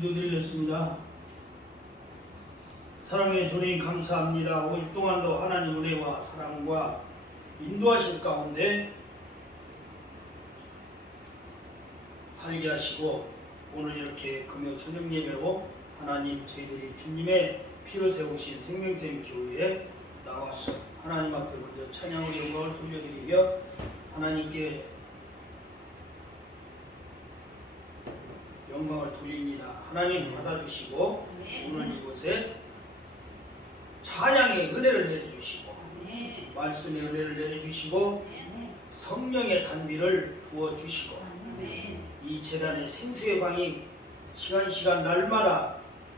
기도드리겠습니다. 사랑의 주님 감사합니다. 5일 동안도 하나님 은혜와 사랑과 인도하실 가운데 살게 하시고 오늘 이렇게 금요 저녁 예배로 하나님 저희들이 주님의 피로 세우신 생명샘 교회에 나와서 하나님 앞에 먼저 찬양의 영광을 돌려드리며 하나님께 영광을 돌립니다. 하나님 받아주시고 오늘 이곳에 찬양의 은혜를 내려주시고 말씀의 은혜를 내려주시고 성령의 단비를 부어주시고 이 재단의 생수의 방이 시간 날마다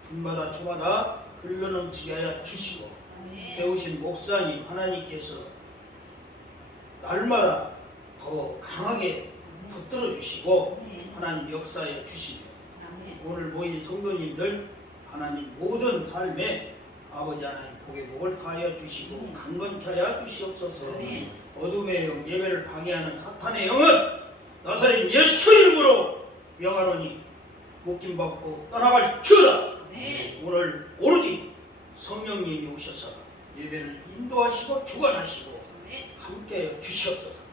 분마다 초마다 흘러넘치게 하여 주시고 세우신 목사님 하나님께서 날마다 더 강하게 붙들어 주시고 하나님 역사해 주시고 오늘 모인 성도님들 하나님 모든 삶에 아버지 하나님 복의 복을 다하여 주시고 강건케 하여 주시옵소서. 어둠의 영 예배를 방해하는 사탄의 영은 나사렛 예수 이름으로 명하노니 묶임받고 떠나갈지어다. 오늘 오로지 성령님이 오셔서 예배를 인도하시고 주관하시고 함께 주시옵소서.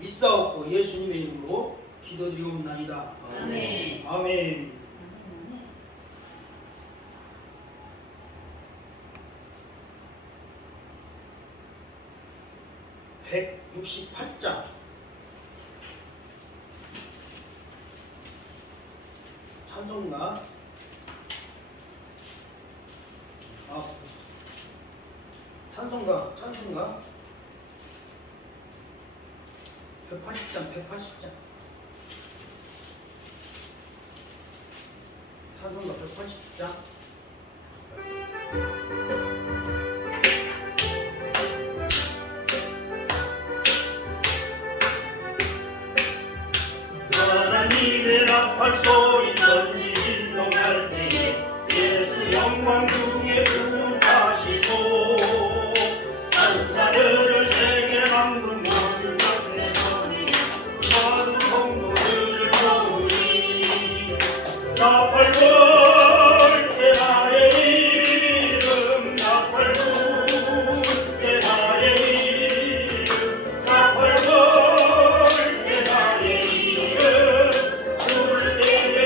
믿사옵고 예수님의 이름으로 기도드리옵나이다. 아멘. 아멘. 168장 찬송가 찬송가 180장 찬송가 180장 하나님의 나팔 소리 전이 진동할 때에 예수 영광 중에 부름하시고 천사들을 세계 만군 모든 것에 전이 모든 성도들을 모으니 나팔 불 때 나의 이름 나팔 불 때 나의 이름 나팔 불 때 나의 이름 부를 때에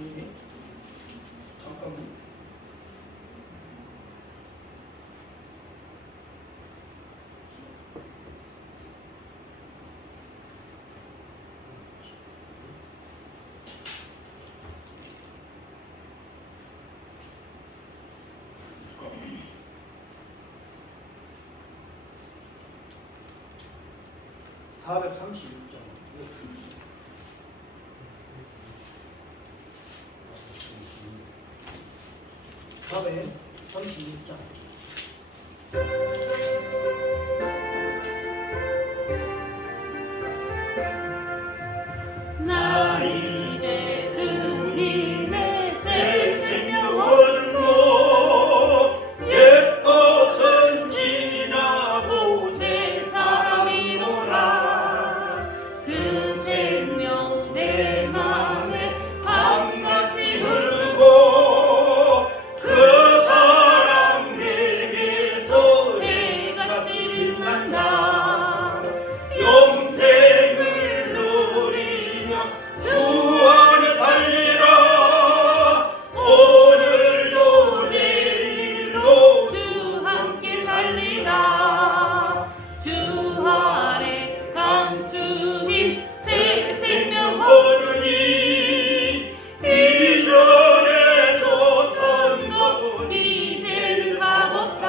아니네. 잠깐만. (436점) 436장. 나 이제 주님의 새 생명 얻고 옛 것은 지나고 새 사람이로라. 그 생명 내 맘에 밤같이 흐르고 그 사람 내게서 해같이 빛난다. 영생을 누리며 주 안에 살리라. 오늘도 내일도 주 함께 살리라. 주 안에 감추인 새 생명 얻으니 이전에 줬던 것 이젠 값없다.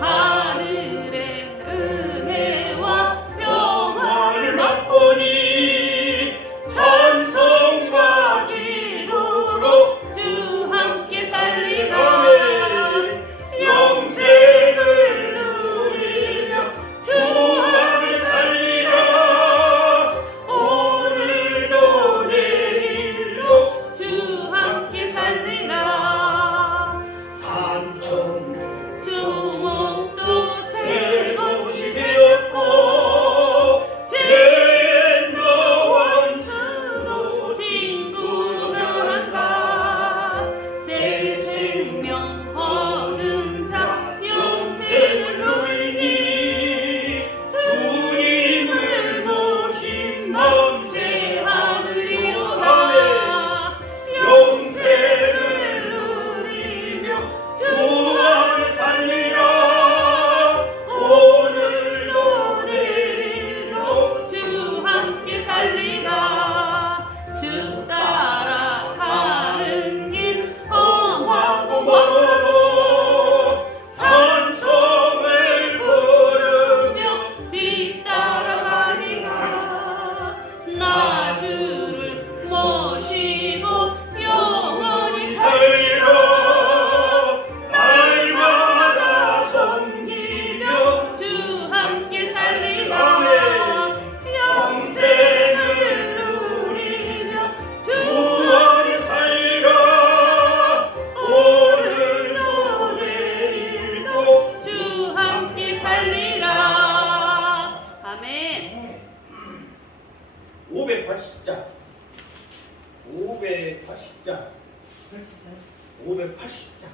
하늘의 은혜와 평화를 맛보니 찬송과 기도로 주 함께 살리라. 영생을 누리며 주 안에 살리라. 오늘도 내일도 주 함께 살리라. 산천도 주목도 새 새 곳이 되었고 죄인과 원수도 친구로 변한다. 새 생명 얻은 자 영생을 누리니 주님을 모신 밤새 하늘이로다. 영생을 누리며 주 안에 살리라. 오늘도 내일도 주 함께 살리라. 주 따라가는 길 험하고 멀어도 찬송을 부르며 뒤따라가리라. 나 주를 모시고 영원히 살리라. 날마다 섬기며 주 함께 살리라. 영생을 누리며 주 안에 살리라. 오늘도 내일도 주 함께 살리라. 아멘. 580장 580장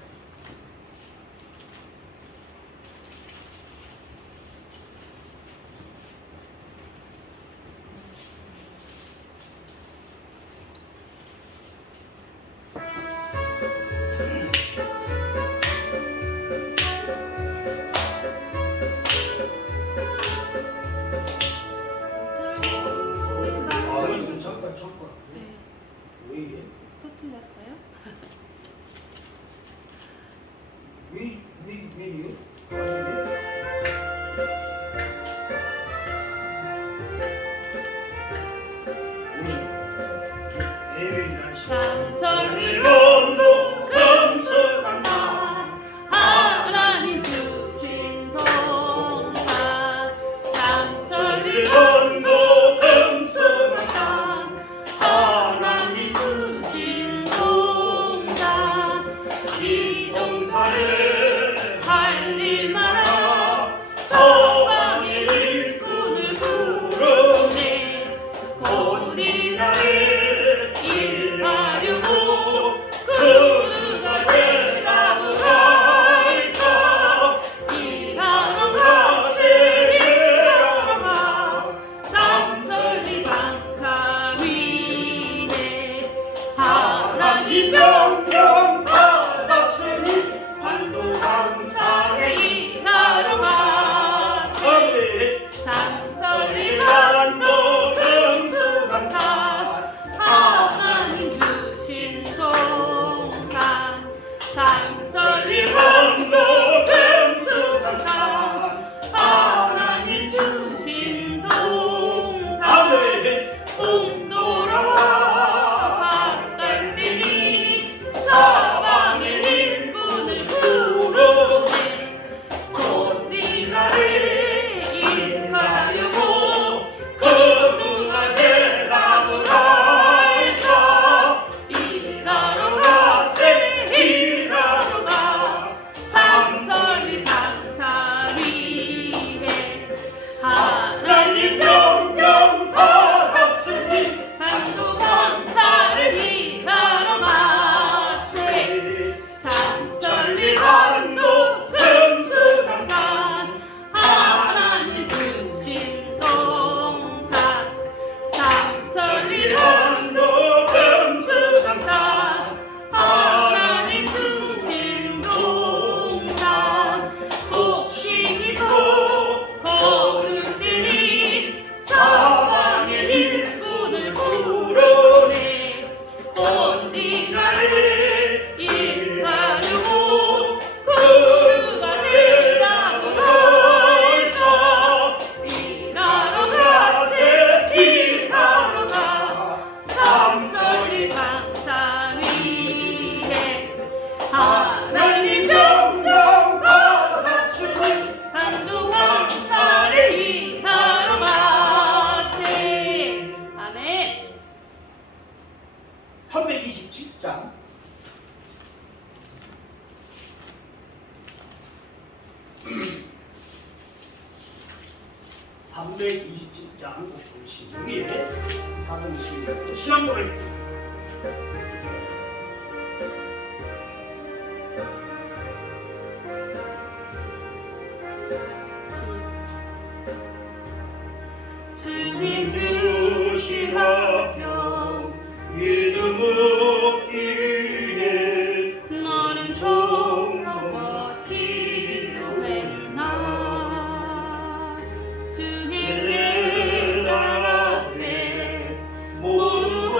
잠깐 네, 왜 이래? 또 틀렸어요? 왜 이래? 아닌데? 오늘 예배의 날씨 삼천리로 금수강산 하나님 주신 동산. 삼천리로 금수강산 하나님 주신 동산. 이 동산을 달릴 만한 서방의 일꾼을 부르네. 곧 이날을 일하려고 하나님 명령 받았으니 반도 강산에 일하러 가세 산천리 반도 금수강산 하나님 주신 동산 산천리 반도 금수강산 하나님 주신 동산 봄돌아와 밭갈매미 사방의 일꾼을 부르네 곧이나를 일하려고 그누가 대답을 할까 일하러 가세 일하러 가 삼천리 강산 위에 하나님 명령 받았으니 반도 강산을 일하러 가세 삼천리 반도 금수강산 하나님 주신 동산 삼천리 반도 금수강산 하나님 주신 동산 곡식이고 거름들이 사방의 일꾼을 부르네 어디나를 일하려고 그누가 대답을 할까 일하러 가세 일하러 가 삼천리 강산 위에 하나님 명령 받았으니 반도 강산을 일하러 가세 아멘. 327장 327장 보신 위에 4번씩 신앙고백 주님 주신 화평 믿음 얻기 위해 너는 정성과 기도했나 주의 제단 앞에 모두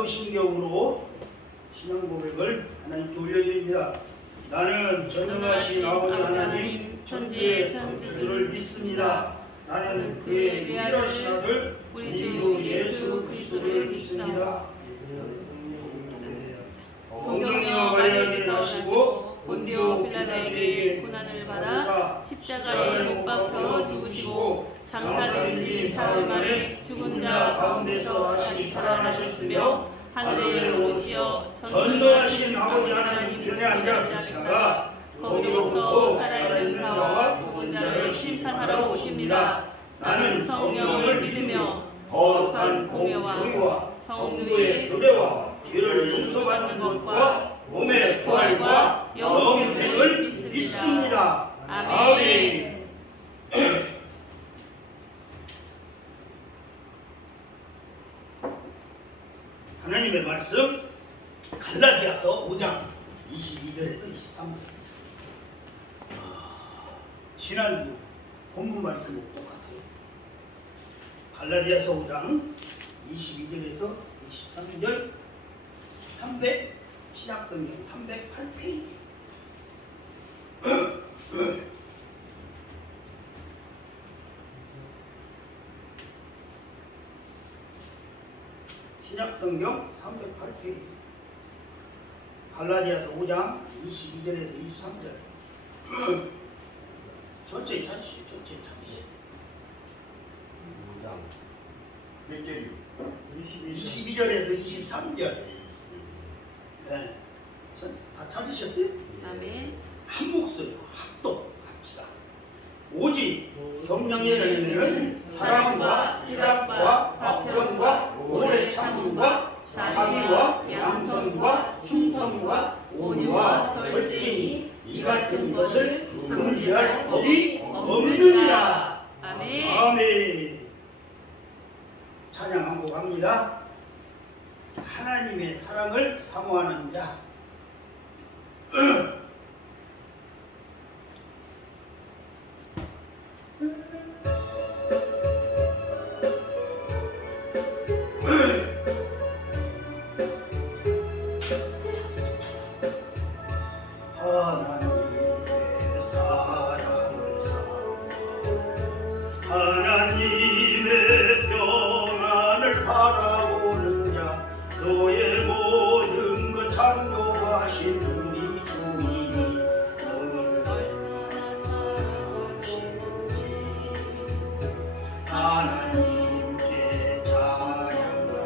사도신경으로 신앙 고백을 하나님께 올려드립니다. 나는 전능하신 아버지 하나님 천지의 창조주를 믿습니다. 나는 그의 유일하신 아들 우리 주 예수 그리스도를 믿습니다. 동경녀 마리아에게서 나시고 본디오 빌라도에게 고난을 받아 십자가에 못 박혀 죽으시고 장사된 지 사흘 만에 죽은 자 가운데서 다시 살아나셨으며 하늘에 오르시어 전능하신 아버지 하나님 편에 앉아 계시다가 거기로부터 살아있는 자와 죽은 자를 심판하러 오십니다. 나는 성령을 믿으며 거룩한 공예와 성도의 교배와 죄를 용서받는 것과 몸의 부활과 영생을 믿습니다. 아멘. 하나님의 말씀 갈라디아서 5장 22절에서 23절. 지난주 본문 말씀하고 똑같아요. 갈라디아서 5장 22절에서 23절 300 신약성경 308페이지. 신약성경 308페이지. 갈라디아서 5장 22절에서 23절. 천천히 찾으시오. 천천히 찾으시오. 5장 몇 절이요? 22절에서 23절. 네. 다 찾으셨어요? 아멘. 한 목소리로 합독합시다. 오직 성령의 열매는 사랑과 희락과 화평과 오래 참음과 자비와 양선과 충성과 온유와 절제니 이 같은 것을 금지할 법이 없느니라. 아멘. 아멘. 찬양 한 곡 합니다. 하나님의 사랑을 사모하는 자. 하나님의 사랑을 사모하는 하나님의 평안을 바라보는 자 너의 모든 것 창조하신 우리 주님이 너를 얼마나 사랑하시는지 하나님께 찬양하는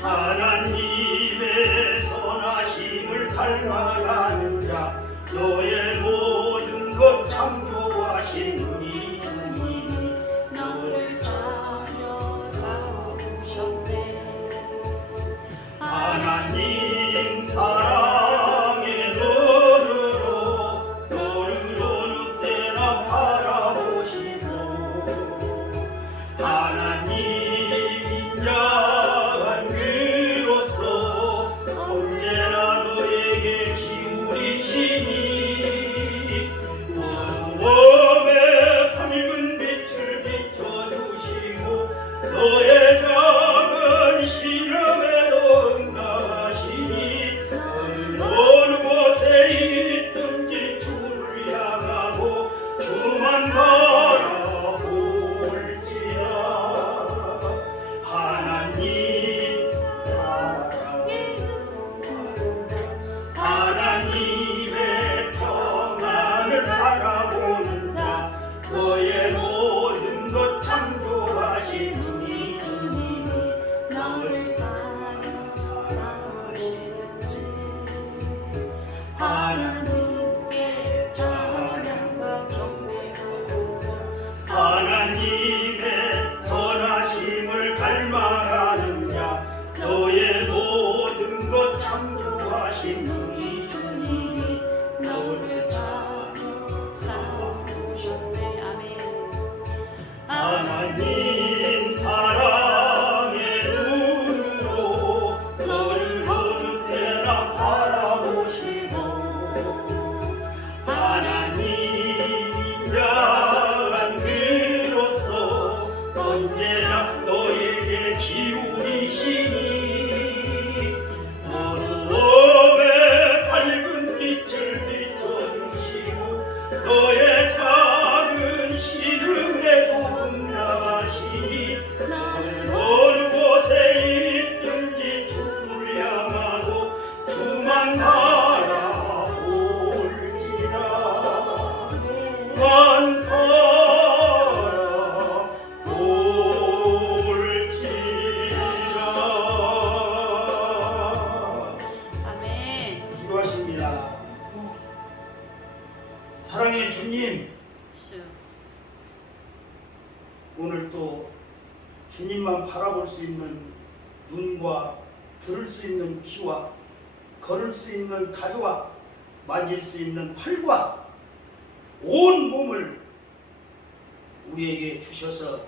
자 하나님의 선하심을 닮아가는 자 너의 모든 것 창조하신 우리 주님이 너를 자녀 삼으셨네. 하나님 사랑의 눈으로 너를 어느 때나 바라보시고 하나님 인자한 귀로서 언제나 너에게 지우리시니 어둠의 밝은 빛을 비춰주시고 너의 작은 신음에도 응답하시니 너는 어느 곳에 있든지 주를 향하고 주만 바라볼지라. 하나님 사랑을 사모하는 자 하나님의 평안을 바라보는 자 너의 모든 것 창조하신 우리 주 오늘 또 주님만 바라볼 수 있는 눈과 들을 수 있는 귀와 걸을 수 있는 다리와 만질 수 있는 팔과 온 몸을 우리에게 주셔서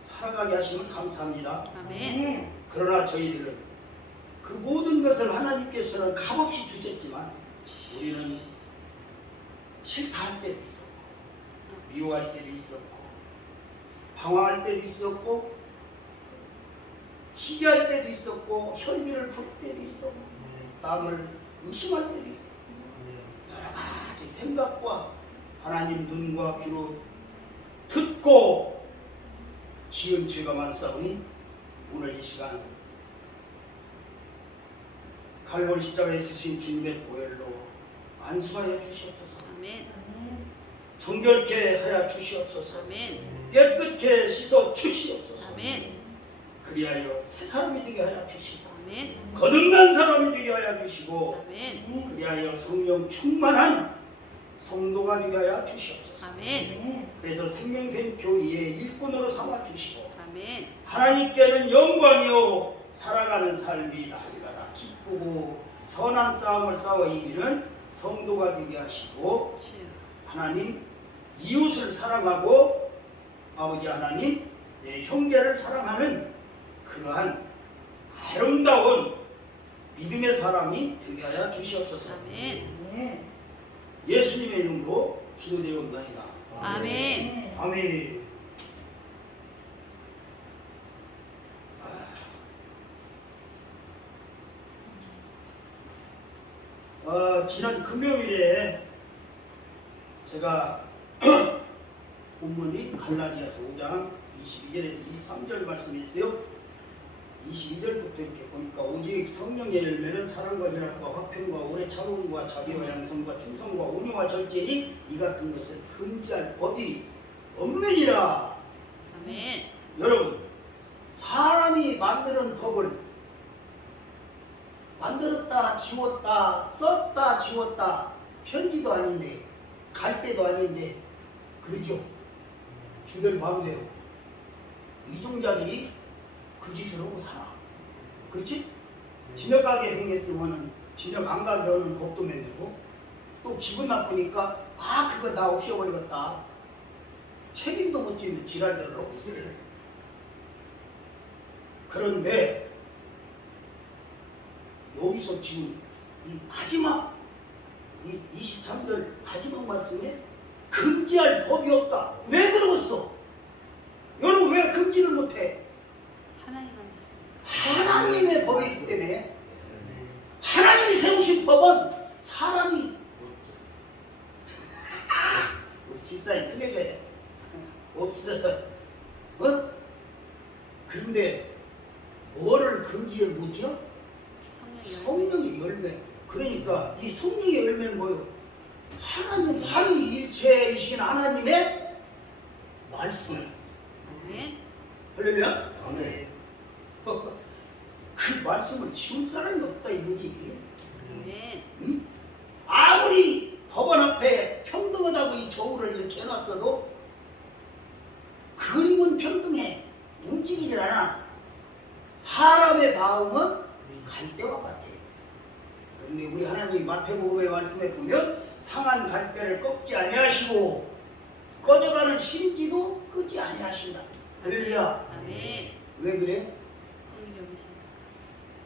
살아가게 하심을 감사합니다. 아멘. 그러나 저희들은 그 모든 것을 하나님께서는 값없이 주셨지만 우리는 싫다 할 때도 있었고 미워할 때도 있었고 방황할 때도 있었고 시기할 때도 있었고 혈기를 부릴 때도 있었고 남을 의심할 때도 있었고 여러 가지 생각과 하나님 눈과 귀로 듣고 지은 죄가 많사오니 오늘 이 시간 갈보리 십자가에 쓰신 주님의 보혈로 안수하여 주시옵소서. 아멘. 정결케 하여 주시옵소서. 아멘. 깨끗게 씻어 주시옵소서. 아멘. 그리하여 새 사람이 되게 하여 주시고 아멘. 거듭난 사람이 되게 하여 주시고 아멘. 그리하여 성령 충만한 성도가 되게 하여 주시옵소서. 아멘. 그래서 생명샘 교회의 일꾼으로 삼아 주시고 아멘. 하나님께는 영광이요 살아가는 삶이 날마다 기쁘고 선한 싸움을 싸워 이기는 성도가 되게 하시고 주여. 하나님 이웃을 사랑하고 아버지 하나님 내 형제를 사랑하는 그러한 아름다운 믿음의 사람이 되게 하여 주시옵소서. 아멘. 예수님의 이름으로 기도드리옵나이다. 아멘. 아멘. 지난 금요일에 제가 본문이 갈라디아서 5장 22절에서 23절 말씀이 있어요. 22절부터 이렇게 보니까 오직 성령의 열매는 사랑과 희락과 화평과 오래 참음과 자비와 양성과 충성과 온유와 절제니 이 같은 것을 금지할 법이 없느니라. 아멘. 여러분, 사람이 만드는 법을 만들었다 지웠다 썼다 지웠다 편지도 아닌데 갈 때도 아닌데 그러죠. 주변 밤새요. 이종자들이 그 짓을 하고 살아. 그렇지? 진역 가게 생겼으면은 진역 안 가게 하는 법도 만들고 또 기분 나쁘니까 그거 다 없애버리겠다. 책임도 못 지는 지랄들을 하고 있어요. 그런데 여기서 지금 이 마지막 이 23절 마지막 말씀에 금지할 법이 없다. 왜 그러겠어? 여러분 왜 금지를 못해? 하나님 만졌습니다. 하나님의 법이기 때문에 하나님이 세우신 법은 사람이 우리 집사님 끝내줘야 돼. 없어. 어? 그런데 뭐를 금지를 못해요? 성령의 열매. 그러니까 이 성령의 열매는 뭐예요? 하나님 삼위일체이신 하나님의 말씀. 아멘. 하려면 아멘. 그 말씀을 지울 사람이 없다 이거지. 아멘. 응? 아무리 법원 앞에 평등하다고 이 저울을 이렇게 해놨어도 그림은 평등해. 움직이질 않아. 사람의 마음은 갈대와 같아. 그런데 우리 하나님 마태복음의 말씀에 보면 상한 갈대를 꺾지 아니하시고 꺼져가는 심지도 끄지 아니하신다. 할렐루야. 아멘. 왜 그래? 성령 여기십니까?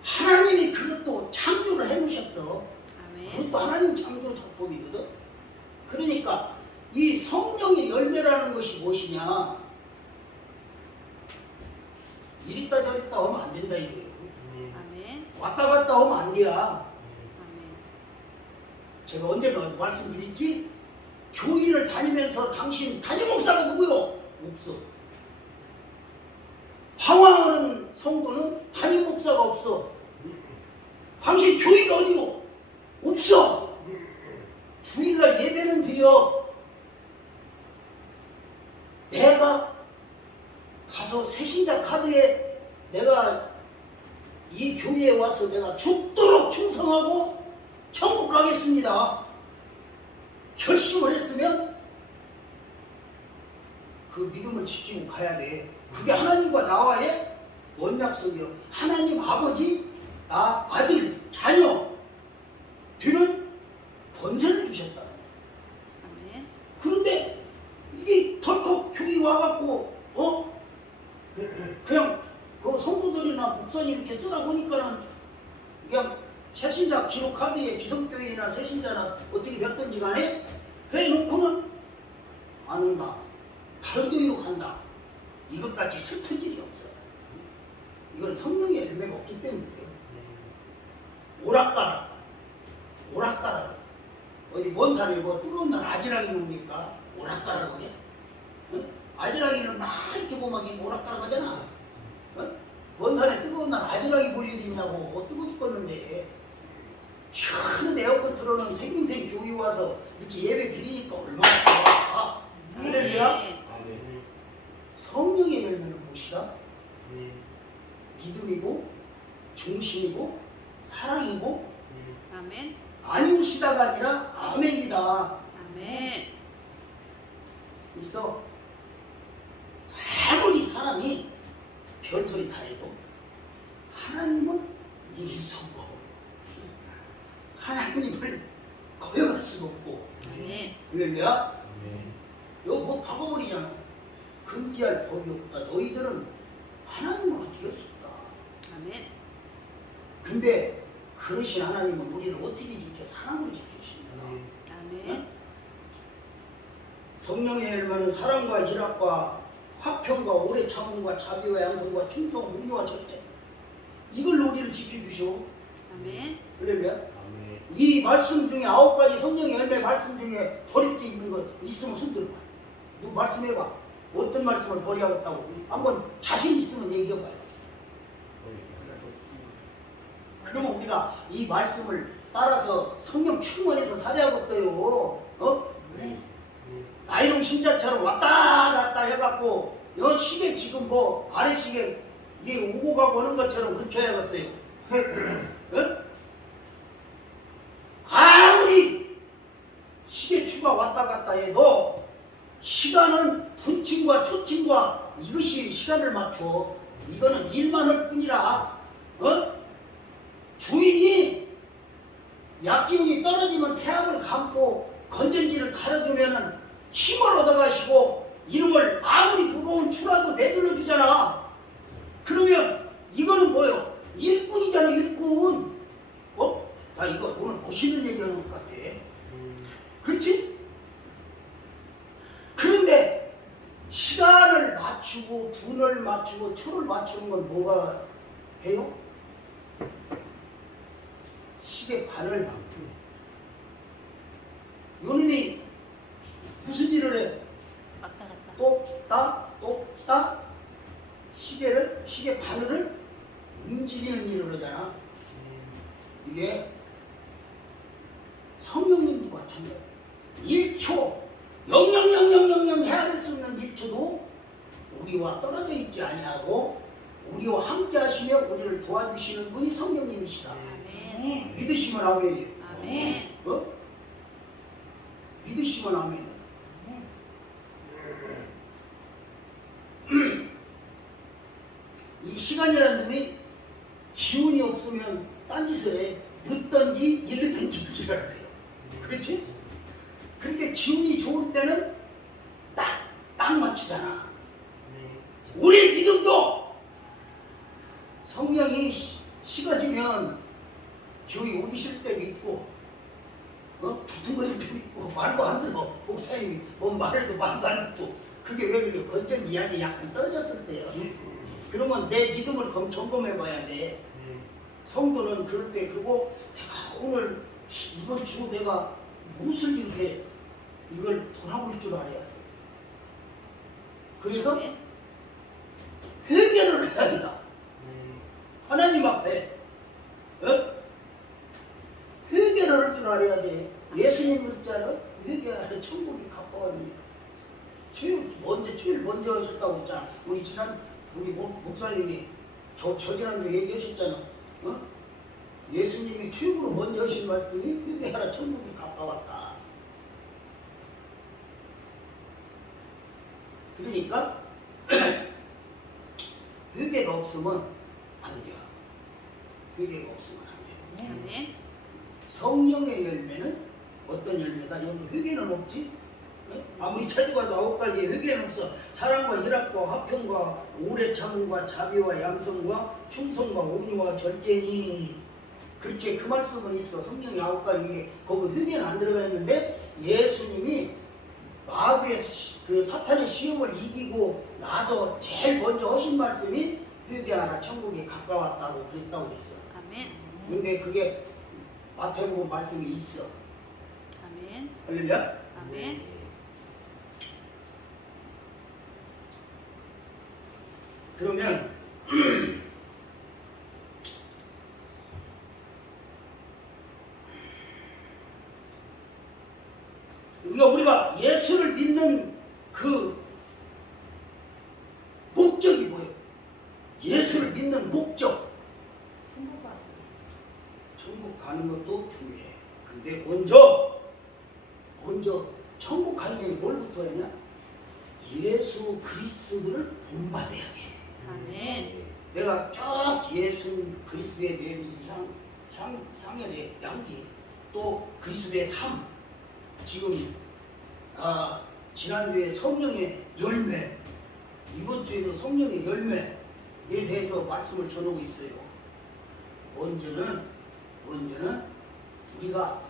하나님이 그것도 창조를 해놓으셨어. 아멘. 그것도 하나님 창조 작품이거든. 그러니까 이 성령의 열매라는 것이 무엇이냐? 이리다 저리다 하면 안 된다 이거예요. 아멘. 왔다 갔다 하면 안 돼야. 아멘. 제가 언제나 말씀드렸지? 교회를 다니면서 당신 담임 목사가 누구요? 없어. 방황하는 성도는 담임 목사가 없어. 당신 교회가 어디요? 없어. 주일날 예배는 드려. 내가 가서 새신자 카드에 내가 이 교회에 와서 내가 죽도록 충성하고 천국 가겠습니다. 결심을 했으면 그 믿음을 지키고 가야 돼. 그게 하나님과 나와의 뭔 약속이요? 하나님 아버지, 나 아들, 자녀 되는 권세를 주셨다. 아멘. 그런데 이게 덜컥 교회 와갖고 그냥 그 성도들이나 목사님 이렇게 쓰라 보니까는 그냥 새신자 기록 카드에 기성교회나 새신자나 어떻게 됐든지 간에 해놓고는 안 온다. 다른 교회로 간다. 이것까지 슬픈 일이 없어. 이건 성령의 열매가 없기 때문에 그래요. 오락가라. 오락가라. 어디 먼 산에 뭐 뜨거운 날 아지랑이 놉니까? 오락가라 그게? 응? 아지랑이는 막 이렇게 보면 이 오락가라 하잖아. 응? 먼 산에 뜨거운 날 아지랑이 볼 일이 있냐고. 뜨거 죽겠는데. 시원한 에어컨 틀어놓은 생명생 교회 와서 이렇게 예배 드리니까 얼마나 좋아. 할렐루야. 아멘. 성령의 열매는 무엇이다? 믿음이고 중심이고 사랑이고 아멘. 아니오시다가 아니라 아멘이다. 아멘. 그래서 아무리 사람이 별소리 다 해도 하나님은 이길 수 없고 하나님을 거역할 수도 없고. 아멘. 할렐루야. 아멘. 이거 뭐 바꿔버리잖아. 금지할 법이 없다. 너희들은 하나님을 어떻게 할 수 없다. 아멘. 근데 그러신 하나님은 우리를 어떻게 지켜? 사랑으로 지켜주십니다. 아멘. 성령의 열매는 사랑과 희락과 화평과 오래 참음과 자비와 양성과 충성, 긍휼과 절제. 이걸로 우리를 지켜주시오. 아멘. 할렐루야. 아멘. 이 말씀 중에 9가지 성령의 열매 말씀 중에 버릴 게 있는 것 있으면 손들어봐. 너 말씀해봐. 어떤 말씀을 버려야겠다고. 한번 자신 있으면 얘기해봐요. 그러면 우리가 이 말씀을 따라서 성령 충만해서 살아야겠어요. 나이롱 신자처럼 왔다 갔다 해갖고 시계 지금 뭐 아래 시계 이게 오고 가고 하는 것처럼 그렇게 해야겠어요. 아무리 시계추가 왔다 갔다 해도 시간은 분침과 초침과 이것이 시간을 맞춰. 이거는 일만 할 뿐이라. 주인이 약기운이 떨어지면 태양을 감고 건전지를 갈아주면은 힘을 얻어가시고 이놈을 아무리 무거운 추라도 내둘러 주잖아. 그러면 이거는 뭐요? 일꾼이잖아, 일꾼. 나 이거 오늘 멋있는 얘기하는 것 같아. 그렇지? 그런데 시간을 맞추고 분을 맞추고 초를 맞추는 건 뭐가 해요? 시계 바늘. 요놈이 무슨 일을 해? 왔다 갔다. 똑딱 시계 바늘을 움직이는 일을 하잖아. 이게 성령님도 마찬가지야. 1초 0000000 헤아릴 수 없는 1초도 우리와 떨어져 있지 아니하고 우리와 함께 하시며 우리를 도와주시는 분이 성령님이시다. 아멘. 믿으시면 아멘이에요. 아멘. 믿으시면 아멘. 이 시간이라는 놈이 기운이 없으면 딴짓을 해. 늦든지 이르든지 그지를 해요. 그렇지? 그런데 기운이 좋을 때는 딱 맞추잖아. 우리 믿음도 성령이 식어지면 기운이 오기 싫을 때도 있고 두근거릴 때도 있고 말도 안 들어. 목사님이 뭔 말해도 말도 안 듣고. 그게 왜 그래? 건전 이야기 약간 떨어졌을 때요. 그러면 내 믿음을 점검해 봐야 돼. 성도는 그럴 때. 그리고 내가 오늘 이번 주 내가 무엇을 이렇게 이걸 돌아볼 줄 알아야 돼. 그래서 아멘. 회개를 해야 된다. 하나님 앞에 회개를 할 줄 알아야 돼. 예수님 그랬잖아. 회개하라 천국이 가까웠니. 제일 먼저 하셨다고 했잖아. 우리 목사님이 저 지난주 얘기하셨잖아. 예수님이 최고로 먼저 하신 말씀이 회개하라 천국이 가까웠다. 그러니까 회개가 없으면 안 돼요. 회개가 없으면 안 돼요. 아멘. 성령의 열매는 어떤 열매다? 여기 회개는 없지? 네? 아무리 찾아봐도 9가지의 회개는 없어. 사랑과 희락과 화평과 오래 참음과 자비와 양성과 충성과 온유와 절제니, 그렇게 그 말씀은 있어. 성령의 9가지 이게 거기 회개는 안 들어가 있는데, 예수님이 마귀의 그 사탄의 시험을 이기고 나서 제일 먼저 하신 말씀이 회개하라 천국에 가까웠다고 그랬다고 그랬어. 아멘. 근데 그게 마태복음 말씀이 있어. 아멘. 할렐루야. 아멘. 그러면 우리가 예수를 믿는 그 목적이 뭐예요? 예수를 믿는 목적. 천국 가는 것도 중요해. 근데 먼저 천국 가기 전에 뭘부터 해야 하냐? 예수 그리스도를 본받아야 돼. 아멘. 내가 쭉 예수 그리스도의 내면서 향에 대해 향기, 또 그리스도의 삶, 지금 지난주에 성령의 열매, 이번 주에도 성령의 열매에 대해서 말씀을 전하고 있어요. 먼저는 우리가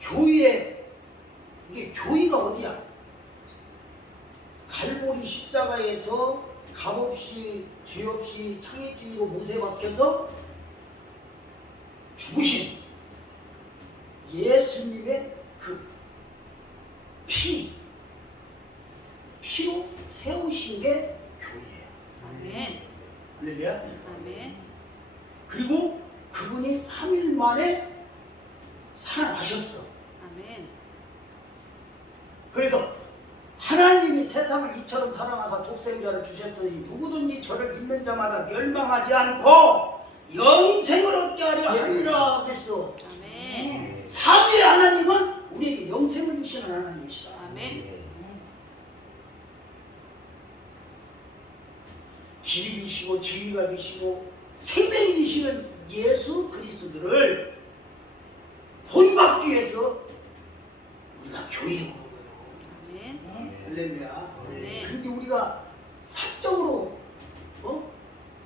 교회, 이게 교회가 어디야? 갈보리 십자가에서 값없이 죄 없이 창에 찔리고 못에 박혀서 죽으신 예수님의 그 피로 세우신 게 교회예요. 아멘. 할렐루야. 아멘. 그리고 그분이 3일 만에 살아나셨어. 아멘. 그래서 하나님이 세상을 이처럼 사랑하사 독생자를 주셨으니 누구든지 저를 믿는 자마다 멸망하지 않고 영생을 얻게 하려 하리라 그랬어. 아멘. 삼위의 하나님은 우리에게 영생을 주시는 하나님이시다. 아멘. 길이 되시고 진리가 되시고 생명이 되시는 예수 그리스도들을 본받기 위해서 우리가 교회에 오는 거예요. 아멘. 할렐루야. 네. 근데 우리가 사적으로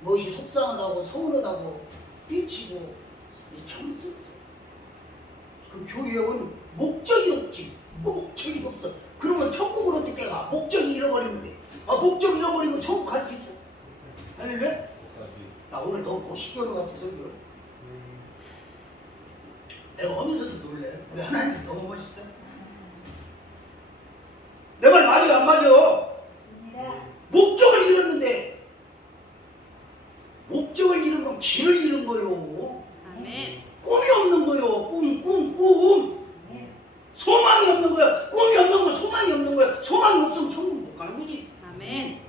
무엇이 속상하다고 서운하다고 삐치고 이렇게 하면 없어. 그 교회에 온 목적이 없지. 목적이 없어. 그러면 천국을 어떻게 가? 목적이 잃어버리는데. 목적 잃어버리고 천국 갈 수 있어. 할렐루야. 나 오늘 너무 멋있게 하는 것 같아 설교를. 내가 하면서도 놀래. 우리 하나님 너무 멋있어. 내 말 맞아요 안 맞아요? 목적을 잃었는데, 목적을 잃은 건 길을 잃은 거요. 아멘. 꿈이 없는 거요. 꿈. 소망이 없는 거야. 꿈이 없는 거, 소망이 없는 거야. 소망이 없으면 천국 못 가는 거지. 아멘.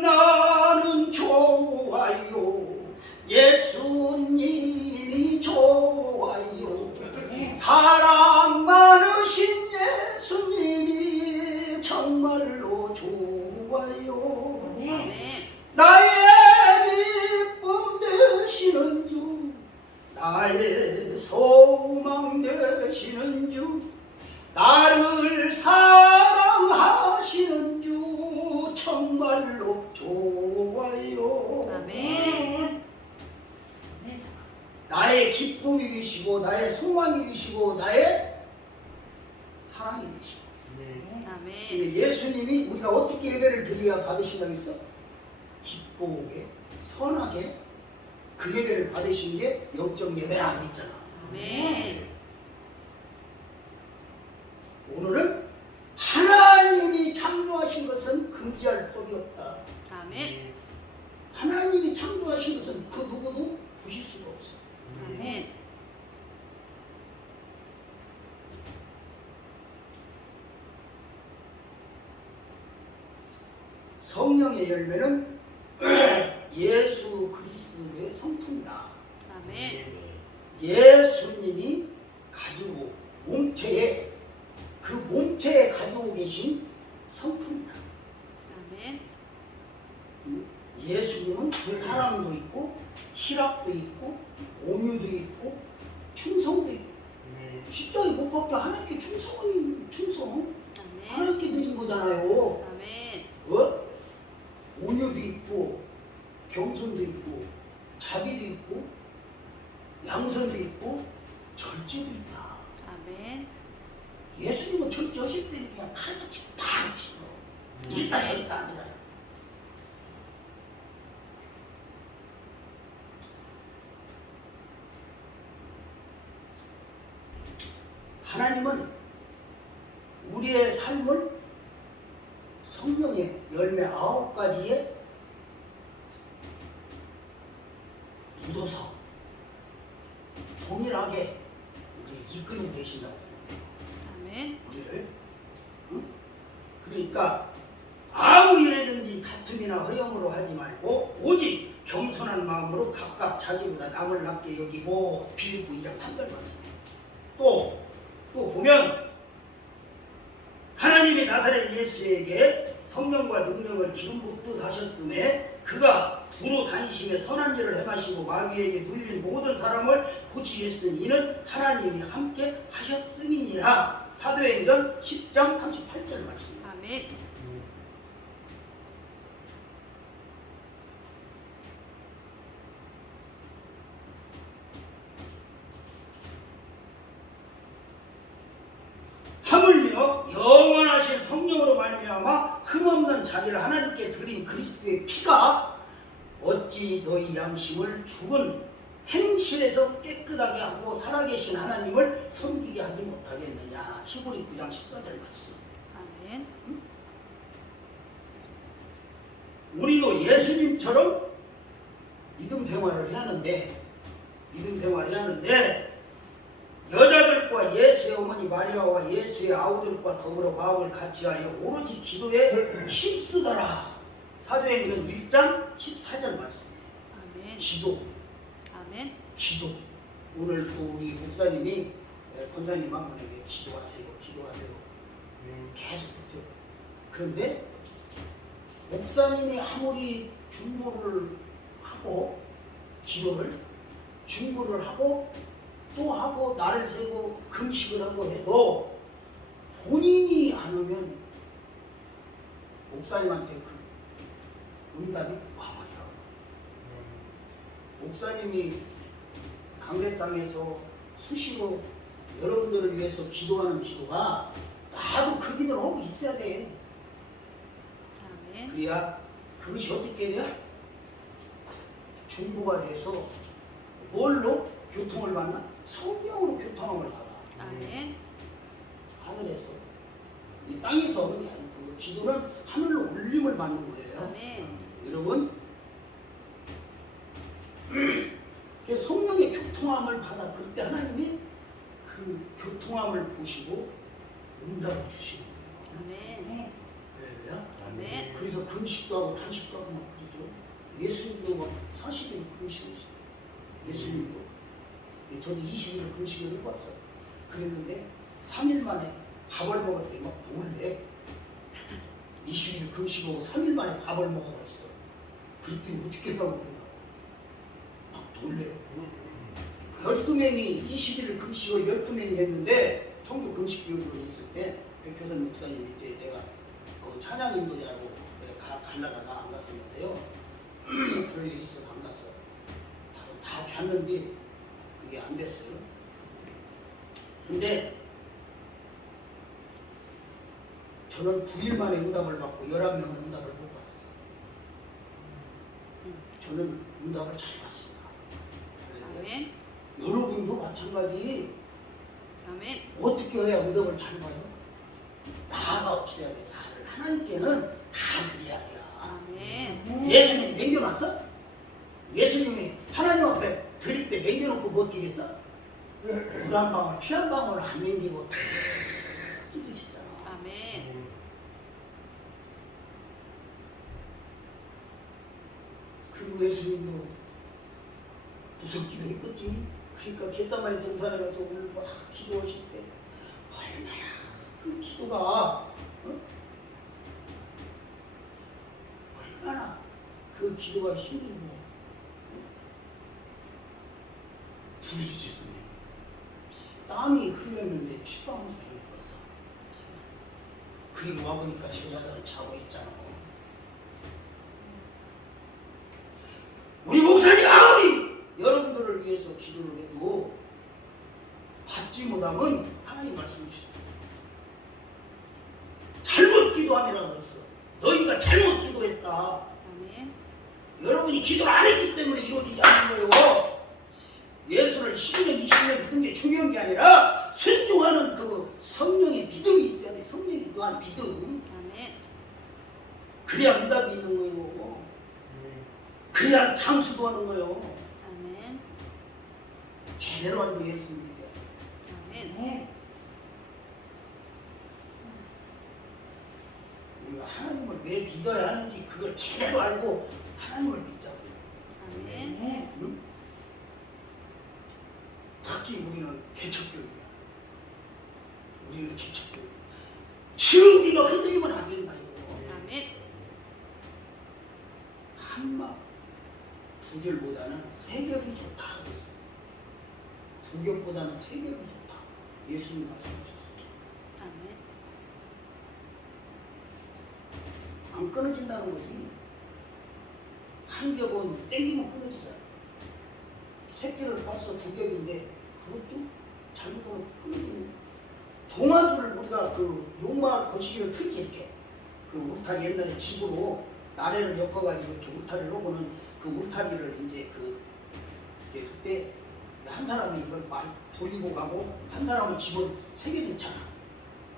나는 좋아요. 예수님이 좋아요. 사랑 많으신 예수님이 정말로 좋아요. 아멘. 나의 기쁨 되시는 주, 나의 소망 되시는 주, 나를 사랑하시는 주 정말로 좋아요. 아멘. 나의 기쁨이 되시고 나의 소망이 되시고 나의 사랑이 되시고. 아멘. 예수님이 우리가 어떻게 예배를 드려야 받으신다고 했어? 기쁘게 선하게 그 예배를 받으신 게 영적 예배라 그랬잖아. 아멘. 오늘은 하나님이 창조하신 것은 금지할 법이 없다. 아멘. 하나님이 창조하신 것은 그 누구도 부실 수가 없어. 아멘. 성령의 열매는 예수 그리스도의 성품이다. 아멘. 예수님이 몸체에 가지고 계신 성품이다. 아멘. 예수님은 그 사랑도 있고 희락도 있고 온유도 있고 충성도 있고 십자가에 못 박혀 하나님께 충성. 아멘. 하나님께 드린 거잖아요. 아멘. 온유도 있고 겸손도 있고 자비도 있고 양선도 있고 절제도 있다. 아멘. 예수님은 절제하실 때는 그냥 칼같이 다 하시고 이랬다 저랬다 아니라 하나님은 우리의 삶을 성령의 열매 9가지에 묻어서 동일하게 우리를 이끌고 계신다고 해요. 아멘. 우리를. 응? 그러니까 아무 일에든지 다툼이나 허영으로 하지 말고 오직 겸손한 마음으로 각각 자기보다 남을 낮게 여기고 빌립보 2장 3절 말씀. 또 보면 하나님이 나사렛 예수에게 성령과 능력을 기름 붓듯 하셨음에 그가 두루 다니시며 선한 일을 행하시고 마귀에게 눌린 모든 사람을 고치셨으니 이는 하나님이 함께 하셨음이니라. 사도행전 10장 38절 말씀. 아멘. 하물며 영원하신 성령으로 말미암아 흠없는 자기를 하나님께 드린 그리스도의 피가 어찌 너희 양심을 죽은 행실에서 깨끗하게 하고 살아계신 하나님을 섬기게 하지 못하겠느냐. 히브리 9장 14절 말씀. 아멘. 우리도 예수님처럼 믿음 생활을 해야 하는데 여자들과 예수의 어머니 마리아와 예수의 아우들과 더불어 마음을 같이하여 오로지 기도에 힘쓰더라. 사도행전 1장 14절 말씀이에요. 아멘. 기도. 오늘 또 우리 목사님이 권사님 한 분에게 기도하세요. 계속 그죠. 그런데 목사님이 아무리 중보를 하고 기도를 중보를 하고 또 하고 날을 세고 금식을 하고 해도 본인이 안 오면 목사님한테 그 응답이 와버려. 목사님이 강대상에서 수시로 여러분들을 위해서 기도하는 기도가 나도 그 기도를 하고 있어야 돼. 아멘. 그래야 그것이 어떻게 돼요? 중보가 돼서 뭘로 교통을 받나? 성령으로 교통함을 받아. 아멘. 하늘에서. 이 땅에서 오는 게 아니고 그 기도는 하늘로 올림을 받는 거예요. 아멘. 여러분 그 성령의 교통함을 받아. 그때 하나님이 그 교통함을 보시고 응답을 주시는 거예요. 아멘. 할렐루야. 아멘. 그래서 금식도 하고 단식도 하고 막 그러죠. 예수님도 막 40일 금식을 했어요. 예수님도. 저도 20일을 금식을 해봤어요. 그랬는데 3일 만에 밥을 먹었더니 막 놀래. 20일 금식하고 3일 만에 밥을 먹어버렸어. 그랬더니 어떻게 하고 그러나 막 놀래요. 12명이 20일을 금식을 12명이 했는데 청주 금식교육을 있을 때 백효선 목사님 이제 내가 그 찬양 인도자로 내가 가려다가 안 갔었는데요. 그럴 일이 있어서 안 갔어. 다 갔는데 그게 안 됐어요. 근데 저는 9일 만에 응답을 받고 11명은 응답을 못 받았어요. 저는 응답을 잘 받습니다. 아멘. 여러분도 마찬가지. 아멘. 어떻게 해야 응답을 잘 받아? 나가 없어야 돼. 하나님께는 다 드려야 돼요. 아멘. 예수님 남겨놨어? 예수님이 하나님 앞에 드릴 때 남겨놓고 못 드렸어? 물 한 방울, 피 한 방울 안 남기고 다 쏟으셨잖아. 아멘. 그리고 예수님도 무섭기도 했겠지. 그러니까 겟세마네 동산에 가서 오늘 막 기도하실 때 얼마나 그 기도가 얼마나 그 기도가 힘들고 부르짖었으며 땀이 흘렸는데 취방울이 흘렸어. 그리고 와보니까 제자들은 자고 있잖아. 우리 목사님 아무리 여러분들을 위해서 기도를 해도 받지 못하면 하나님 말씀해 주셨어요. 잘못 기도함이라고 그랬어. 너희가 잘못 기도했다. 아멘. 여러분이 기도를 안 했기 때문에 이루어지지 않는 거예요. 예수를 10년, 20년 믿은 게 중요한 게 아니라 순종하는 그 성령의 믿음이 있어야 돼. 성령이 인도하는 믿음. 아멘. 그래야 응답이 있는 거예요. 그래야 장수도 하는 거예요. 아멘. 제대로 알고 예수를 믿어야 돼. 아멘. 우리가 하나님을 왜 믿어야 하는지 그걸 제대로 알고 하나님을 믿자고요. 아멘. 응? 특히 우리는 개척교회야. 우리는 개척교회. 지금 우리가 흔들리면 안 된다 이거. 아멘. 한마 두 절보다는 세 겹이 좋다 그랬어. 두 겹보다는 세 겹이 좋다. 예수님 말씀하셨어요. 아멘. 안 끊어진다는 거지. 한 겹은 땡기면 끊어지잖아. 세 개를 봤어 두 겹인데 그것도 잘못하면 끊어지는 거야. 동아줄을 우리가 그 용마 거시기를 틀지 이렇게 그 울타리 옛날에 집으로 나래를 엮어가지고 이렇게 울타리를 놓고는 그 울타리를 이제 그때 한 사람이 이걸 막 돌리고 가고 한 사람은 집을 세 개 넣잖아.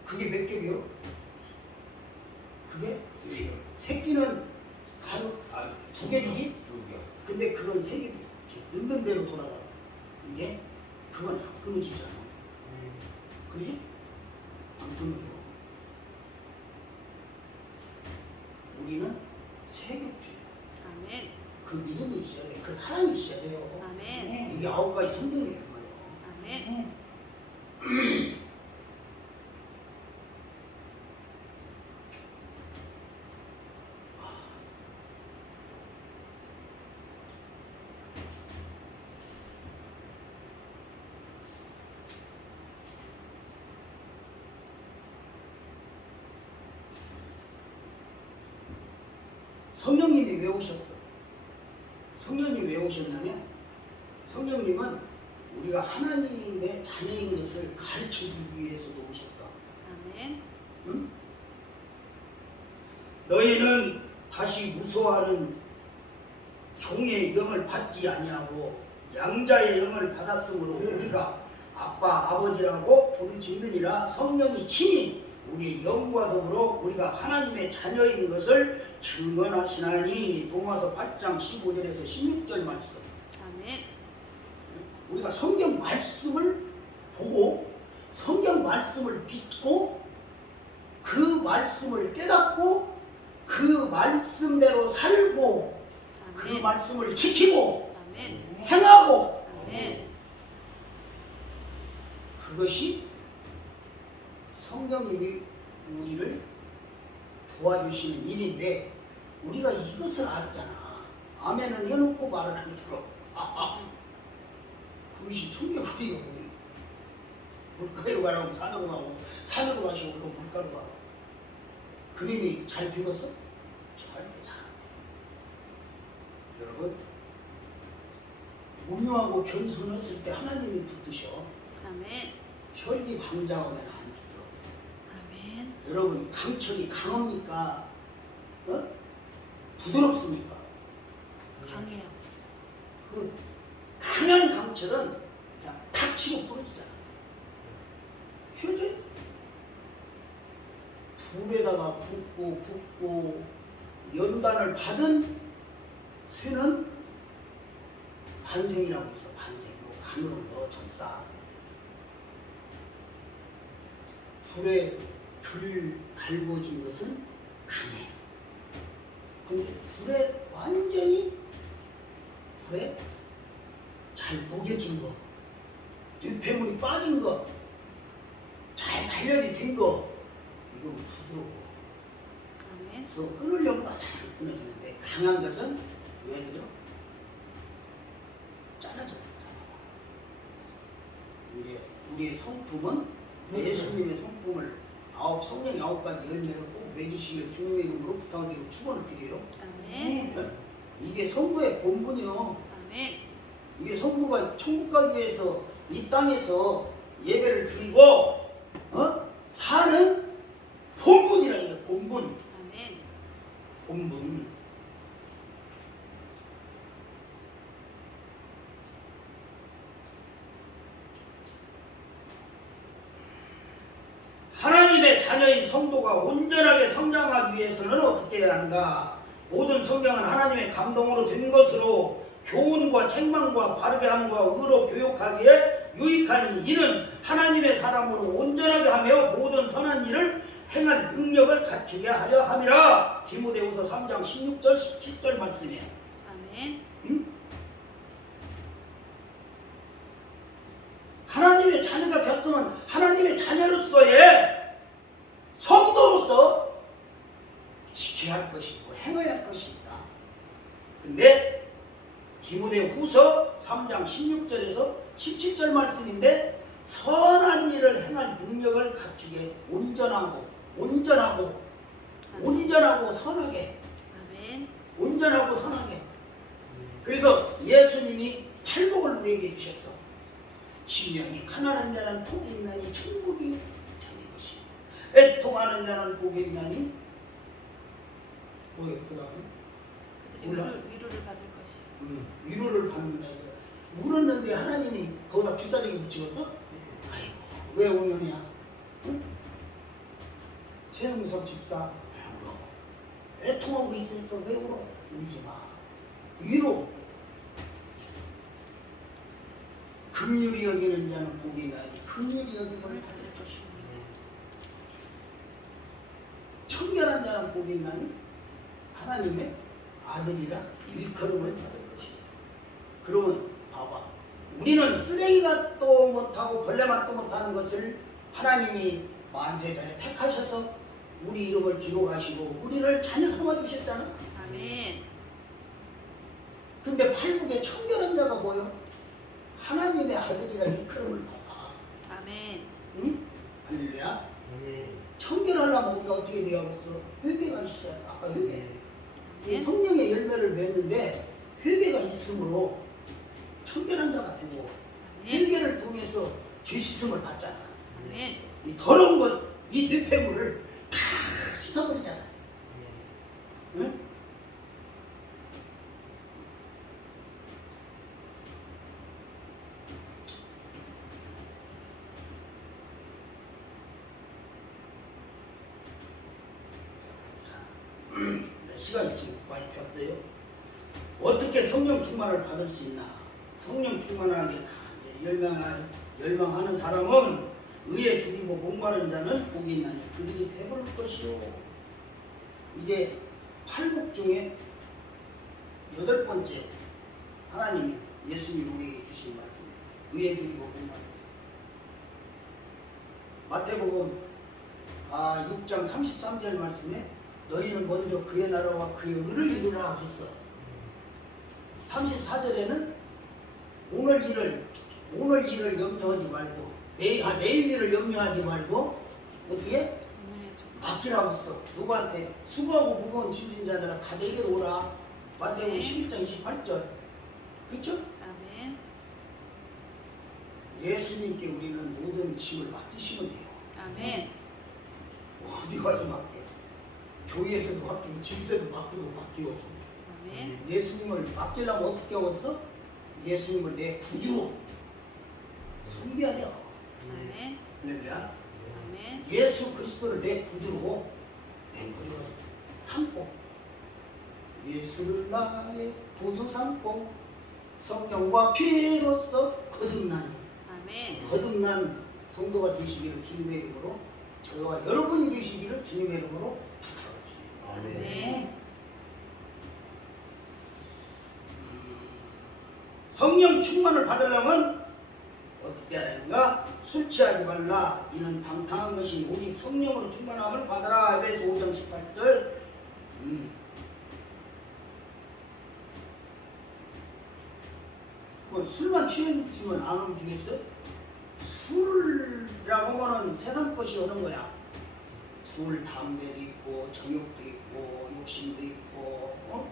그게 몇 겹이요? 그게 새끼는 두 겹이지? 근데 그건 세 겹이 이렇게 넣는 대로 돌아가. 이게 그건 안 끊어지잖아. 그러지? 안 끊어져. 우리는 세 겹주야. 아멘. 그 믿음이 있어야 돼. 그 사랑이 있어야 돼요. 아멘. 이게 9가지 성경이에요. 아멘. 성령님이 왜 오셨어? 성령님이 왜 오셨냐면 성령님은 우리가 하나님의 자녀인 것을 가르쳐주기 위해서도 오셨어. 아멘. 응? 너희는 다시 무서워하는 종의 영을 받지 아니하고 양자의 영을 받았으므로 우리가 아빠 아버지라고 부르짖느니라. 성령이 친히 우리 영과 더불어 우리가 하나님의 자녀인 것을 증언하시나니. 로마서 8장 15절에서 16절 말씀. 아멘. 우리가 성경 말씀을 보고 성경 말씀을 믿고 그 말씀을 깨닫고 그 말씀대로 살고 그 아멘. 말씀을 지키고 아멘. 행하고 아멘. 그것이 성령님이 우리를 도와주시는 일인데 우리가 이것을 알잖아. 아멘은 해놓고 말을 안 들어. 그것이 충격이에요. 물가로 가라고 산으로 가고 산으로 가시고 그러고 물가로 가고. 그림이 잘 되었어? 잘 되잖아. 여러분 온유하고 겸손했을 때 하나님이 붙드셔. 아멘. 혈기 방장하면 안 붙어. 아멘. 여러분 강철이 강합니까? 부드럽습니까? 강해요. 그 강한 강철은 그냥 탁 치고 부러지잖아. 휘어져. 불에다가 붓고 연단을 받은 쇠는 반생이라고 있어. 반생. 간으로 넣어 전싸. 불에 덜 달궈진 것은 강해. 근데 불에 완전히 불에 잘 녹여진 거, 뇌폐물이 빠진 거, 잘 단련이 된 거 이거 부드러워. 아멘. 그래서 끊으려고 잘 끊어지는데 강한 것은 왜 그래요? 잘라져 버린다. 이제 우리의 성품은 예수님의 성품을 성령 9가지 열매를 꼭 맺으시길 주님의 이름으로 부탁드리고 축원을 드려요. 아멘. 네? 이게 성부의 본분이요. 아멘. 이게 성부가 천국 가기 위해서 이 땅에서 예배를 드리고 사는 본분이라 이게 본분. 아멘. 본분. 하나님의 자녀인 성도가 온전하게 성장하기 위해서는 어떻게 해야 하는가? 모든 성경은 하나님의 감동으로 된 것으로 교훈과 책망과 바르게 함과 의로 교육하기에 유익하니 이는 하나님의 사람으로 온전하게 하며 모든 선한 일을 행할 능력을 갖추게 하려 함이라. 디모데후서 3장 16절 17절 말씀이에요. 아멘. 응? 하나님의 자녀가 되었으면 하나님의 자녀로서의 성도로서 지켜야 할 것이 있고 행해야 할 것이 있다. 근데 디모데후서 3장 16절에서 17절 말씀인데 선한 일을 행할 능력을 갖추게 온전하고 선하게 아멘. 온전하고 선하게. 그래서 예수님이 팔복을 우리에게 주셨어. 심령이 가난한 자는 복이 있나니 천국이 저희 것이요 애통하는 자는 복이 있나니 뭐예요 그 다음에? 그들이 몰라. 위로를 받을 것이. 위로를 받는다 이거. 물었는데 하나님이 거기다 주사력이 붙이어서 아이고 왜 오느냐? 응? 최영석 집사 왜 울어? 애통하고 있으니까 왜 울어? 울지마. 위로. 긍휼히 여기는 자는 복이 있나니 긍휼히 여김을 받을 것이요 청결한 자는 복이 있나니 하나님의 아들이라 일컬음을 받을 것이요. 그러면 봐봐, 우리는 쓰레기맛도 못하고 벌레맛도 못하는 것을 하나님이 만세전에 택하셔서 우리 이름을 기록하시고 우리를 자녀 삼아주셨잖아. 아멘. 근데 팔복에 청결한 자가 뭐요? 하나님의 아들이라 일컬음을 받아. 아멘. 응? 할렐루야. 청결하려면 우리가 어떻게 되어야겠어? 회개가 있어야 돼. 아까 회개. 아멘. 성령의 열매를 맺는데 회개가 있으므로 청결한 자가 되고 아멘. 회개를 통해서 죄 씻음을 받잖아. 아멘. 이 더러운 것, 이 뇌폐물을 다 씻어버리잖아. 응? 시간이 지금 많이 겼어요. 어떻게 성령 충만을 받을 수 있나? 성령 충만하게 열망하는 사람은 의에 줄이고 목마른 자는 복이 있나니 그들이 배부를 것이요. 이게 팔복 중에 8번째 하나님이 예수님이 우리에게 주신 말씀이에요. 의에 줄이고 목마른 자. 마태복음 6장 33절 말씀에 너희는 먼저 그의 나라와 그의 의를 이루라 그랬어. 34절에는 오늘 일을 염려하지 말고 내일 일을 염려하지 말고 어떻게? 오늘의 주. 맡기라고 했어. 누구한테? 수고하고 무거운 짐진 자들아 다 내게로 오라. 마태복음 11장 28절. 그렇죠? 아멘. 예수님께 우리는 모든 짐을 맡기시면 돼요. 아멘. 어디 가서 맡겨? 교회에서도 맡기고 집에서도 맡기고 아멘. 예수님을 맡기려면 어떻게 하겠어? 예수님을 내 구주로 섬겨야 돼요. 아멘. 할렐루야. 아멘. 예수 그리스도를 내 구주로 삼고 예수를 나의 구주 삼고 성령과 피로써 거듭나니 아멘. 거듭난 성도가 되시기를 주님의 이름으로 저와 여러분이 되시기를 주님의 이름으로 부탁드립니다. 아멘. 성령 충만을 받으려면 어떻게 해야 되는가? 술 취하지 말라. 이는 방탕한 것이 오직 성령으로 충만함을 받아라. 에베소 5장 18절. 그건 술만 취해지면 안 하면 되겠어? 술이라고 하면은 세상 것이 오는 거야. 술, 담배도 있고 정욕도 있고 욕심도 있고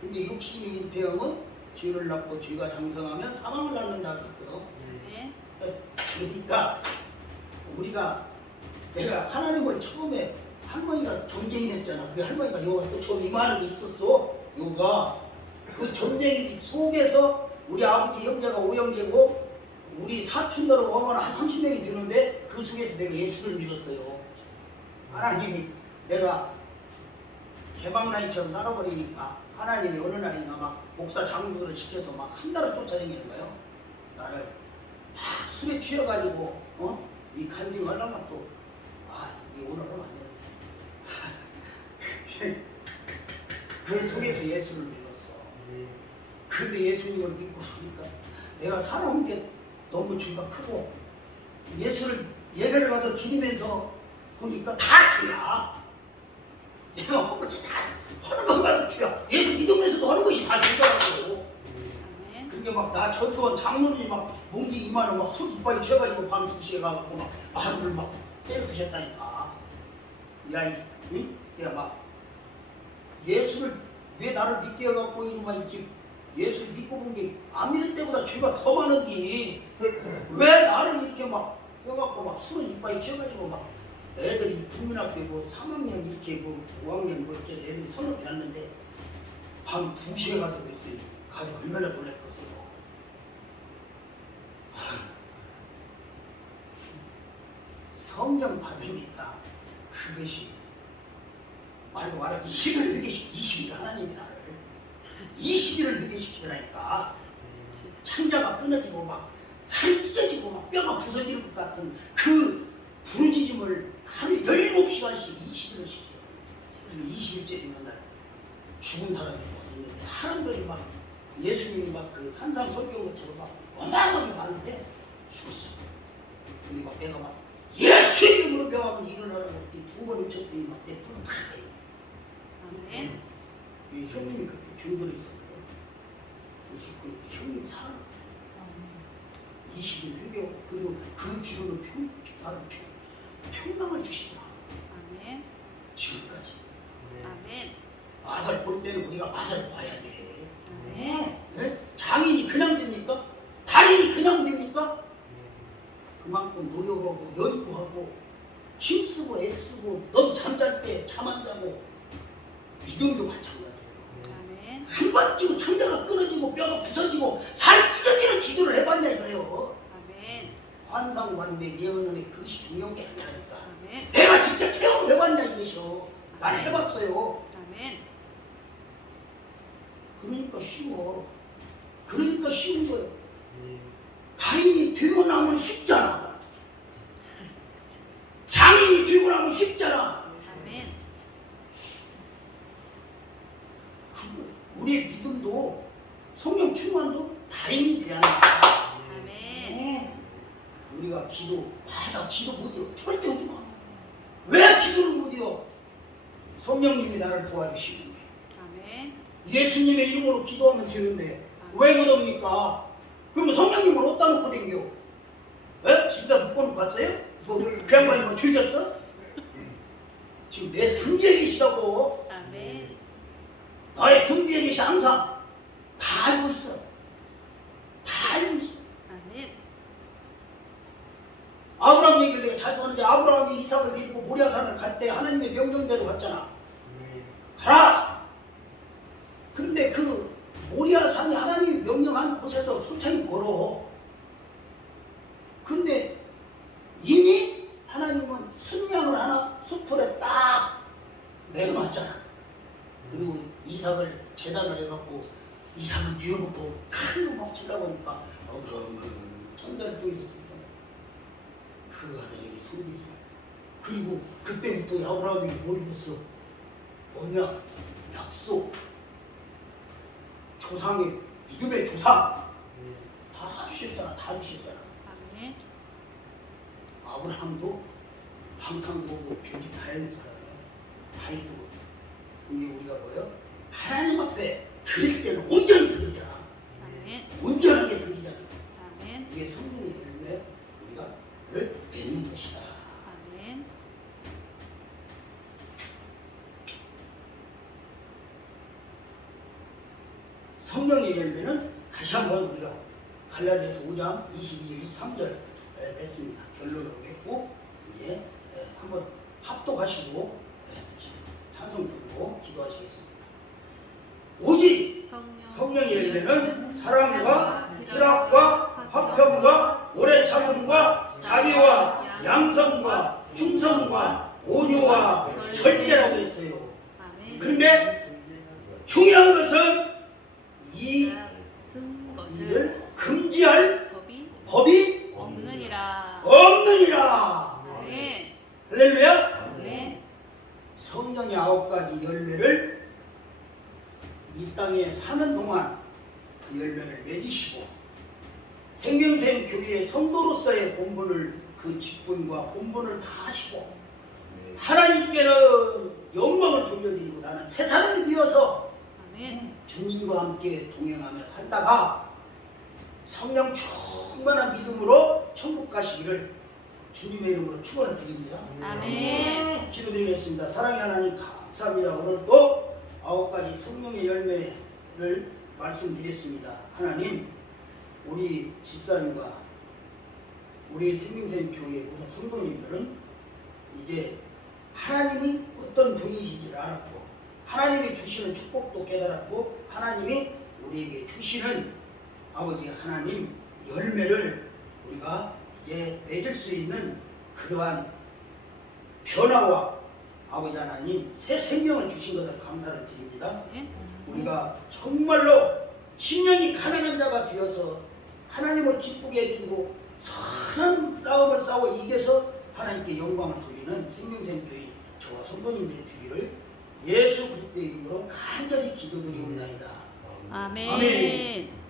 근데 욕심이 잉태하면 죄를 낳고 죄가 장성하면 사망을 낳는다 그랬거든. 아멘. 그러니까 우리가 내가 하나님을 처음에 할머니가 전쟁이 했잖아. 그 할머니가 요가 또 처음 임하는 게 있었어. 요가 그 전쟁 속에서 우리 아버지 형제가 5형제고 우리 사촌들하고 하면 한 30명이 되는데 그 속에서 내가 예수를 믿었어요. 하나님이 내가 개방라인처럼 살아버리니까 하나님이 어느 날인가 막 목사 장로들을 시켜서 막 한 달을 쫓아다니는 거예요. 나를 막 술에 취해가지고 이 간증하려면 또 이거 오늘 하면 안 되는데 그 속에서 예수를 믿었어. 근데 예수님을 믿고 보니까 내가 살아온 게 너무 죄가 크고 예수를 예배를 가서 드리면서 보니까 다 죄야. 내가 한 것이 다 하는 것마다 죄야. 예수 믿으면서도 하는 것이 다 죄더라고. 아멘. 그게 막 나 전두원 장로님이 막 몽기 이만을 막 술 이빨이 취해가지고 밤 2시에 가고 막 마루를 막 때려 부셨다니까. 내가 막 예수를 왜 나를 믿게 해갖고 이놈아 이렇게 예수를 믿고 본 게 안 믿을 때보다 죄가 더 많은데 왜 나를 이렇게 막 해갖고 막 술은 이빨이 취해가지고 막 애들이 국민학교 뭐 3학년 이렇게 뭐 5학년 뭐 이렇게 해서 애들이 선언 되었는데 밤 2시에 가서 그랬으니 가지고 얼마나 놀랐겠어요. 성령 받으니까 그것이 말도 말아 20일을 회개시키 20일 하나님이 나를 20일을 회개시키더라니까. 창자가 끊어지고 막 살이 찢어지고 막 뼈가 부서지는 것 같은 그 부르짖음을 하루에 17시간씩 20일을 시켜요. 20일째 되는 날 죽은 사람이 있는데 사람들이 막 예수님이 막 그 산상 설교처럼 막 어마어마하게 많은데 죽었어. 근데 막 내가 막 예수 이름으로 병하면 일어나라고 두 번 외쳤더니 막 내 폰을 다 해요. 아멘. 이 형님이 그때 병들어 있었거든. 그러니까 형님이 살아. 20일 휴교 그리고 그 뒤로는 나를 평강을 주시더라. 아멘. 지금까지. 아멘. 마살 볼 때는 우리가 마살 봐야 돼. 아멘. 네? 장인이 그냥 됩니까? 달인이 그냥 됩니까? 그만큼 노력하고 연구하고 힘쓰고 애쓰고 넌 잠잘 때 잠 안 자고 믿음도 마찬가지예요. 아멘. 한 번쯤 창자가 끊어지고 뼈가 부서지고 살이 찢어지는 기도를 해봤냐 이거요. 아멘. 환상관대 예언은에 그것이 중요한 게 아니라니까. 아멘. 내가 진짜 체험해봤냐 이것이요. 난 해봤어요. 아멘. 그러니까 쉬워. 그러니까 쉬운 거예요. 달인이 되고 나면 쉽잖아. 장인이 되고 나면 쉽잖아. 아멘. 우리의 믿음도 성령 충만도 달인이 돼야 한다. 아멘. 우리가 기도 못해요. 절대 못해요. 왜 기도를 못해요? 성령님이 나를 도와주시는 거예요. 아멘. 예수님의 이름으로 기도하면 되는데 왜 그럽니까? 그러면 성령님을 어디다 놓고 댕겨? 에? 집에다 묶어놓고 갔어요? 그 양반이 뭐 죄졌어? 지금 내 등 뒤에 계시다고. 아멘. 나의 등 뒤에 계시 항상 다 알고 있어. 다 알고 있어. 아멘. 아브라함 얘기를 내가 잘 보는데 아브라함이 이삭을 데리고 모리아산을 갈 때 하나님의 명령대로 갔잖아. 가라! 그런데 그 모리아산이 하나님이 명령한 곳에서 솔직히 멀어. 그런데 이미 하나님은 순양을 하나 숲풀에 딱 내려놨잖아. 그리고 이삭을 재단을 해갖고 이삭을 뒤어놓고 칼로 막 치려고 하니까 그러면 천사를 또 있었을 거야. 그 아들에게 손들이. 그리고 그때부터 아브라함이 뭘 줬어? 언약, 약속, 조상의 믿음의 조상 다 주셨잖아. 다 주셨잖아. 아멘. 아브라함도 방탕보고 별짓 다 했는 사람이에요. 다 있고. 근데 우리가 뭐예요? 하나님 앞에 드릴 때는 온전히 드리자. 아멘. 온전하게 드리잖아. 아멘. 이게 성령의 열매 우리가 를 맺는 것이다. 아멘. 성령의 열매는 다시 한번 우리가 갈라디아서 5장 22절 23절 맺습니다. 결론을 맺고 이제 한번 합독하시고 찬송 부르고 기도하시겠습니다. 오직 성령의 열매는 사랑과 희락과 화평과 오래 참음과 자비와 양성과 충성과 온유와 절제라고 했어요. 아멘. 그런데 중요한 것은 이 같은 것을 일을 금지할 법이 법이 없느니라. 없느니라. 아멘. 할렐루야. 아멘. 성령의 9가지 열매를 이 땅에 사는 동안 그 열매를 맺으시고 생명샘 교회의 성도로서의 본분을 그 직분과 본분을 다 하시고 하나님께는 영광을 돌려드리고 나는 새 사람이 되어서 아멘. 주님과 함께 동행하며 살다가 성령 충만한 믿음으로 천국 가시기를 주님의 이름으로 축원을 드립니다. 아멘. 기도드리겠습니다. 사랑의 하나님 감사합니다. 오늘 또 9가지 성령의 열매를 말씀드렸습니다. 하나님, 우리 집사님과 우리 생명샘 교회 우리 성도님들은 이제 하나님이 어떤 분이신지를 알았고 하나님이 주시는 축복도 깨달았고 하나님이 우리에게 주시는 아버지 하나님 열매를 우리가 이제 맺을 수 있는 그러한 변화와 아버지 하나님 새 생명을 주신 것을 감사를 드립니다. 우리가 정말로 심령이 가난한 자가 되어서 하나님을 기쁘게 해드리고 선한 싸움을 싸워 이겨서 하나님께 영광을 돌리는 생명샘 교회 저와 성도님들이 되기를 예수 그리스도의 이름으로 간절히 기도드리옵나이다. 아멘. 아멘.